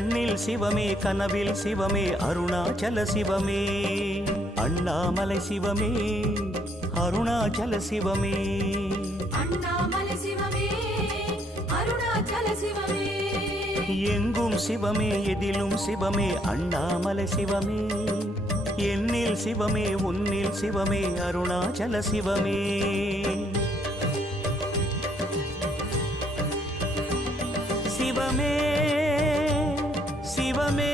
கண்ணில் சிவமே கனவில் சிவமே அருணாச்சல சிவமே அண்ணாமலை சிவமே அருணாச்சல சிவமே அண்ணாமலை சிவமே அருணாச்சல சிவமே எங்கும் சிவமே எதிலும் சிவமே அண்ணாமலை சிவமே என்னில் சிவமே உன்னில் சிவமே அருணாச்சல சிவமே சிவமே சிவமே